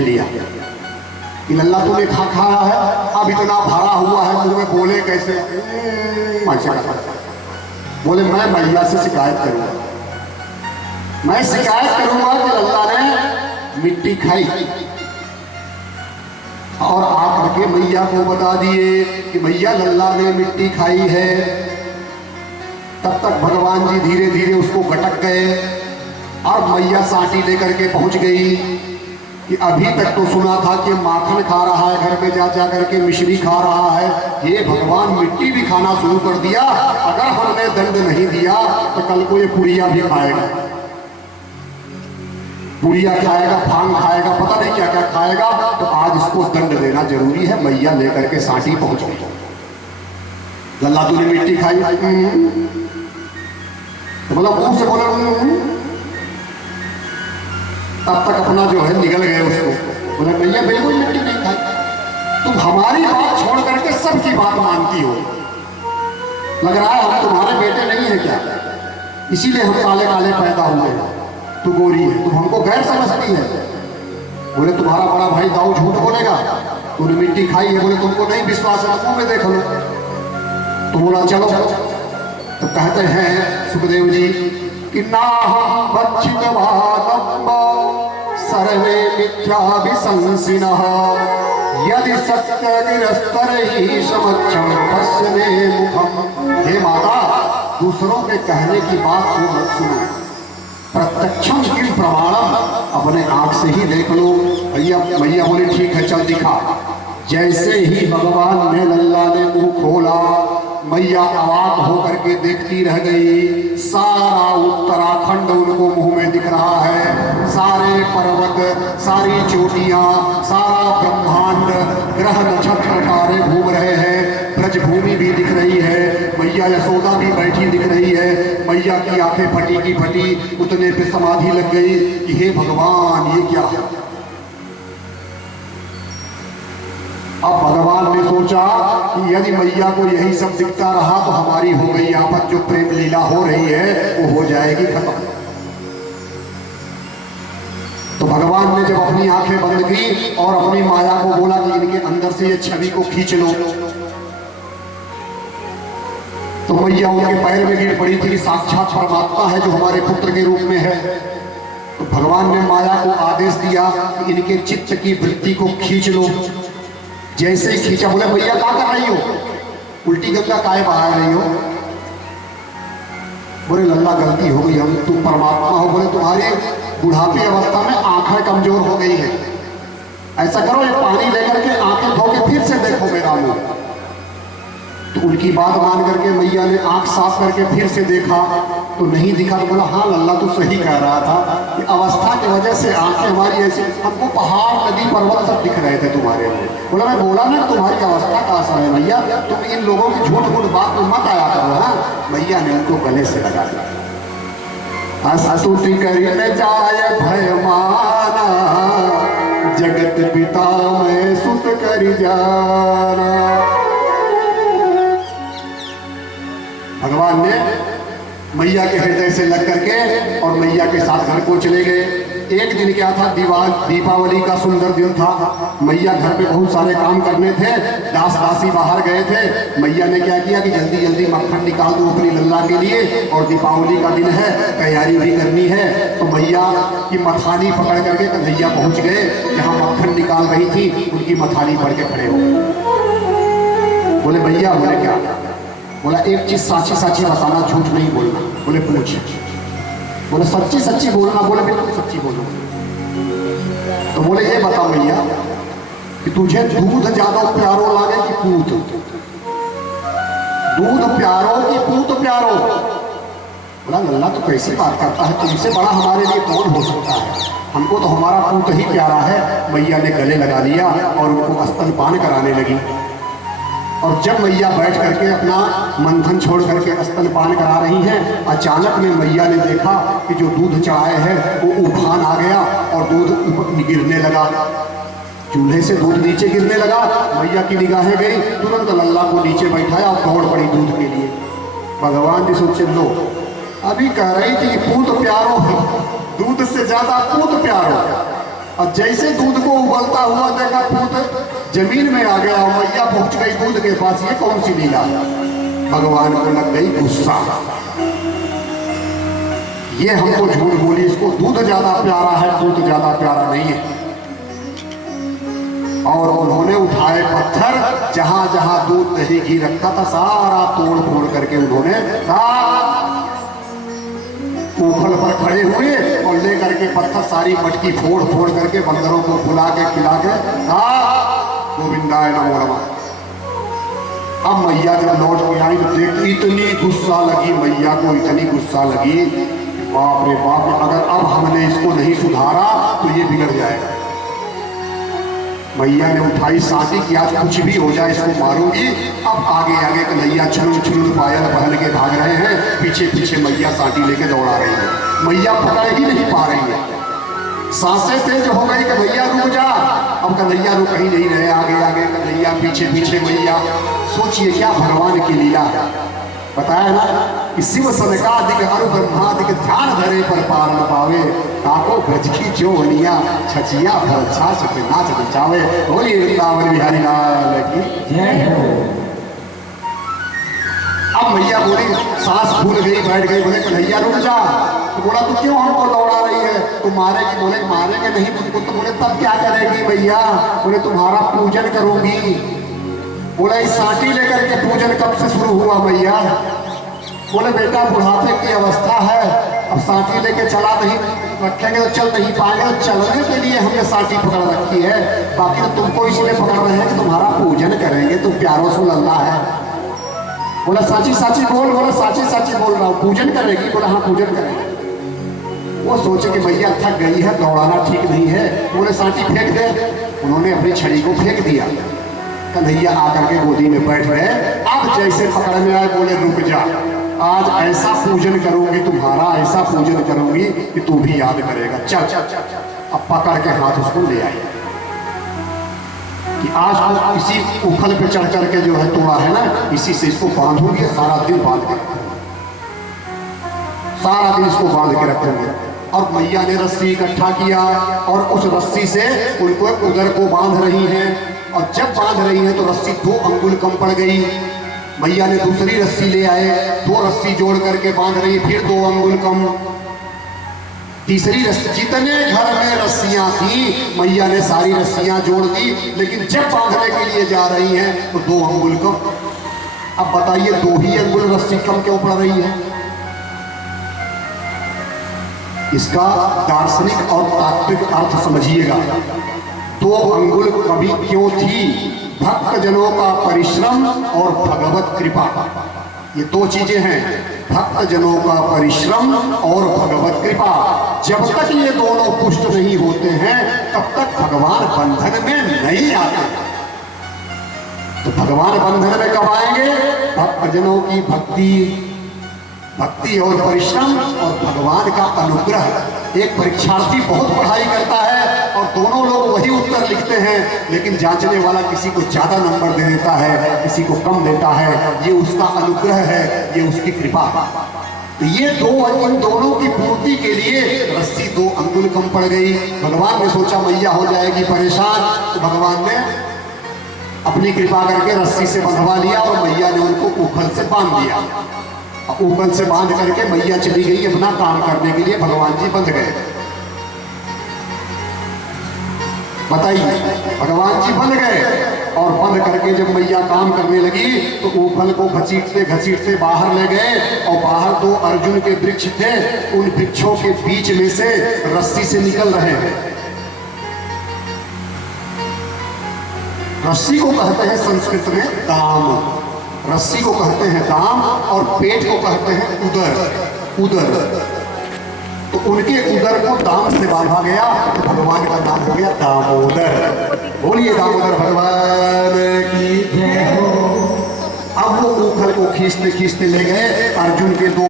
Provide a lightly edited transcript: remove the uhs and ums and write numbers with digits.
लिया कि लल्ला तूने खाया है, अब इतना भरा हुआ है, मुझे बोले कैसे? बोले मैं मैया से शिकायत करूंगा, मैं शिकायत करूंगा कि लल्ला ने मिट्टी खाई। और आकर के मैया को बता दिए कि मैया लल्ला ने मिट्टी खाई है। तब तक भगवान जी धीरे धीरे उसको भटक गए और मैया साटी लेकर के पहुंच गई कि अभी तक तो सुना था कि माखन खा रहा है, घर में जा करके मिश्री खा रहा है, ये भगवान मिट्टी भी खाना शुरू कर दिया। अगर हमने दंड नहीं दिया तो कल को ये पुड़िया भी खाएगा, पुड़िया खाएगा, भांग खाएगा, पता नहीं क्या क्या खाएगा। तो आज इसको दंड देना जरूरी है। मैया लेकर के साटी पहुंच गई। लल्ला तूने मिट्टी खाई? तो बोला मुंह से बोला। तब तक अपना जो है निकल गए उसको। बोला मैया बिल्कुल मिट्टी नहीं खाई, तुम हमारी बात छोड़ करके सबकी बात मानती हो। लग रहा है हम तुम्हारे बेटे नहीं है क्या? इसीलिए हम काले काले पैदा हुए हैं, तू गोरी है, तुम हमको गैर समझती है। बोले तुम्हारा बड़ा भाई दाऊ झूठ बोलेगा, तूने मिट्टी खाई है। बोले तुमको नहीं विश्वास है, मुंह में देख लो। तो बोला चलो। तो कहते हैं सुखदेव जी कि नाहं बच्छितवादम्ब सर्वे मिथ्याभिशंसिनः यदि सत्यगिरस्तरैः समक्षं पश्यमे मुखम्। हे माता, दूसरों के कहने की बात को मत सुनो, प्रत्यक्षम किम प्रमाणम, अपने आंख से ही देख लो। मैया बोले ठीक है चल दिखा। जैसे ही भगवान ने लल्ला ने मुंह खोला, मैया अवाक होकर के देखती रह गई। सारा उत्तराखंड उनको मुंह में दिख रहा है, सारे पर्वत, सारी चोटियां, सारा ब्रह्मांड, ग्रह नक्षत्र तारे घूम रहे हैं, ब्रजभूमि भी दिख रही है, मैया यशोदा भी बैठी दिख रही है। मैया की आंखें फटी की फटी, उतने पे समाधि लग गई कि हे भगवान ये क्या है। अब भगवान ने सोचा कि यदि मैया को यही सब दिखता रहा तो हमारी हो गई आफत, जो प्रेम लीला हो रही है वो हो जाएगी खत्म। तो भगवान ने जब अपनी आंखें बंद की और अपनी माया को बोला कि इनके अंदर से ये छवि को खींच लो, तो मैया उनके पैर में गिर पड़ी थी कि साक्षात परमात्मा है जो हमारे पुत्र के रूप में है। तो भगवान ने माया को आदेश दिया कि इनके चित्त की वृत्ति को खींच लो। जैसे ही खींचा, बोले भैया क्या कर रही हो, उल्टी गंगा काहे बहा रही हो? बोले लल्ला गलती हो गई, हम तुम परमात्मा हो। बोले तुम्हारी बुढ़ापी अवस्था में आंखें कमजोर हो गई है, ऐसा करो ये पानी लेकर के आंखें धो के फिर से देखो मेरा मुंह। तो उनकी बात मान करके मैया ने आंख साफ करके फिर से देखा तो नहीं दिखा। तो बोला हाँ लल्ला तू सही कह रहा था कि अवस्था की वजह से आंखें हमारी ऐसी, हमको पहाड़ नदी पर्वत सब दिख रहे थे तुम्हारे में। बोला मैं बोला ना तुम्हारी अवस्था का असर है मैया, तुम इन लोगों की झूठ मूठ बात में मत आया करो। हाँ, मैया ने उनको गले से लगा दिया। स्तुति करने जाय भय माना, जगत पिता मैं सुत कर जाना। भगवान ने मैया के हृदय से लग करके और मैया के साथ घर को चले गए। एक दिन क्या था, दीपावली का सुंदर दिन था। मैया घर पे बहुत सारे काम करने थे, दास दासी बाहर गए थे। मैया ने क्या किया कि जल्दी जल्दी मक्खन निकाल दो अपनी लल्ला के लिए, और दीपावली का दिन है, तैयारी भी करनी है। तो मैया की मथानी पकड़ करके कन्हैया पहुंच गए, जहाँ मक्खन निकाल रही थी उनकी मथानी पड़ के खड़े हो गए। बोले भैया, बोले क्या? बोला एक चीज साची साची बताना, झूठ नहीं बोलना। बोले पूछ। बोले सच्ची सच्ची बोलना। बोले बिल्कुल सच्ची बोलो। तो बोले ये बता भैया कि तुझे दूध ज्यादा प्यारो लागे कि पूत? दूध प्यारो कि पूत प्यारो? बोला लल्ला तो कैसी बात करता है, तुमसे बड़ा हमारे लिए कौन हो सकता है, हमको तो हमारा पूत ही प्यारा है। मैया ने गले लगा लिया और उनको स्तनपान कराने लगी। और जब मैया बैठ करके अपना मंथन छोड़ करके स्तनपान करा रही हैं, अचानक में मैया ने देखा कि जो दूध चढ़ाए हैं वो उफान आ गया और दूध गिरने लगा, चूल्हे से दूध नीचे गिरने लगा। मैया की निगाहें गई, तुरंत लल्ला को नीचे बैठाया और दौड़ पड़ी दूध के लिए। भगवान जी सोचे लो, अभी कह रही थी पूत प्यारो, दूध से ज्यादा पूत प्यारो, और जैसे दूध को उबलता हुआ देखा, पूत जमीन में आ गया, मैया पहुंच गई दूध के पास। ये कौन सी लीला? भगवान को लग गई गुस्सा। ये हमको झूठ बोली, इसको दूध ज्यादा प्यारा है, दूध ज्यादा प्यारा नहीं है। और उन्होंने उठाए पत्थर, जहां जहां दूध दही घी रखा था सारा तोड़ फोड़ करके उन्होंने ऊपर पर खड़े हुए और लेकर के पत्थर सारी मटकी फोड़ फोड़ करके बंदरों को बुला के खिला के गोविंदाय नमो नमः। अब मैया जब लौट के आई तो देख, इतनी गुस्सा लगी मैया को, इतनी गुस्सा लगी, बाप रे बाप, अगर अब हमने इसको नहीं सुधारा तो ये बिगड़ जाएगा। मैया ने उठाई साथी कि आज कुछ भी हो जाए इसको मारूंगी। अब आगे आगे कन्हैया छुरुल छुरुल पायल पहन के भाग रहे हैं, पीछे पीछे मैया साथी लेके दौड़ा रही है। मैया पकड़ ही नहीं पा रही है, सांसें तेज हो गई कि भैया रुक जा। अब कन्हैया रुक ही नहीं रहे, आगे आगे कन्हैया, पीछे पीछे मैया। सोचिए क्या भगवान की लीला है। बताया ना कि शिव सनकादिक अरु ब्रह्मादिक ध्यान धरे पर पार न पावे, काको ब्रज की जोनिया छचिया भरछा सके नाच नचावे। बोलिए वृंदावन बिहारी लाल की जय हो। अब मैया बोली, सांस फूल गई, बैठ गई, बोले कन्हैया रुक जा। तो बोला तू क्यों हमको दौड़ा रही है, तू मारेगी? बोले मारेंगे नहीं तुमको। तो बोले तब क्या करेगी मैया? बोले तुम्हारा पूजन करूंगी। बोला इस साटी लेकर के पूजन कब से शुरू हुआ मैया? बोले बेटा बुढ़ापे की अवस्था है, अब साटी लेके चला नहीं रखेंगे तो चल नहीं पाएंगे, तो चलने के लिए हमने साटी पकड़ रखी है, बाकी तो तुमको इसलिए पकड़ रहे हैं कि तुम्हारा पूजन करेंगे, तुम प्यारो से लल्ला है। बोला साची साची बोल। बोला साची साची बोल रहा हूँ। पूजन करेगी? बोला हाँ पूजन करेंगे। वो सोचे कि भैया थक गई है, दौड़ाना ठीक नहीं है, बोले साटी फेंक दे। उन्होंने अपनी छड़ी को फेंक दिया। कन्हैया आकर के गोदी में बैठ गए। अब जैसे पकड़ में आए बोले रुक जा, आज ऐसा पूजन करूंगी तुम्हारा, ऐसा पूजन करूंगी कि तू भी याद करेगा। चल। अब पकड़ के हाथ उसको ले आई कि आज तो इसी उखल पे चढ़ करके जो है तोड़ा है ना, इसी से इसको बांधूंगी, सारा दिन बांध के, सारा दिन इसको बांध के रखेंगे। और मैया ने रस्सी इकट्ठा किया और उस रस्सी से उनको उदर को बांध रही हैं। और जब बांध रही है तो रस्सी 2 अंगुल कम पड़ गई। मैया ने दूसरी रस्सी ले आए, 2 रस्सी जोड़ करके बांध रही, फिर 2 अंगुल कम। तीसरी रस्सी, जितने घर में रस्सियां थी मैया ने सारी रस्सियां जोड़ दी, लेकिन जब बांधने के लिए जा रही हैं तो 2 अंगुल कम। अब बताइए 2 ही अंगुल रस्सी कम क्यों पड़ रही है? इसका दार्शनिक और तात्विक अर्थ समझिएगा। 2 अंगुल कभी क्यों थी? भक्त जनों का परिश्रम और भगवत कृपा, ये 2 चीजें हैं। भक्त जनों का परिश्रम और भगवत कृपा, जब तक ये दोनों पुष्ट नहीं होते हैं तब तक भगवान बंधन में नहीं आते। तो भगवान बंधन में कब आएंगे? भक्त जनों की भक्ति और परिश्रम और भगवान का अनुग्रह। एक परीक्षार्थी बहुत पढ़ाई करता है और दोनों लोग वही उत्तर लिखते हैं, लेकिन जांचने वाला किसी को ज्यादा नंबर दे देता है, किसी को कम देता है। ये उसका अनुग्रह है, ये उसकी कृपा। तो ये इन दोनों की पूर्ति के लिए रस्सी 2 अंगुल कम पड़ गई। भगवान ने सोचा मैया हो जाएगी परेशान, तो भगवान ने अपनी कृपा करके रस्सी से बंधवा लिया और मैया ने उनको उखल से बांध दिया। ऊपर से बांध करके मैया चली गई अपना काम करने के लिए, भगवान जी बंध गए। बताइए, भगवान जी बंध गए और बंद करके जब मैया काम करने लगी तो ऊफल को घसीटते घसीटते बाहर ले गए और बाहर 2 अर्जुन के वृक्ष थे, उन वृक्षों के बीच में से रस्सी से निकल रहे हैं। रस्सी को कहते हैं संस्कृत में दाम, रस्सी को कहते हैं दाम और पेट को कहते हैं उदर। तो उनके उदर को दाम से बांधा गया तो भगवान का नाम हो गया दामोदर। बोलिए दामोदर भगवान की जय हो। अब वो उखल को खींचते खींचते ले गए अर्जुन के 2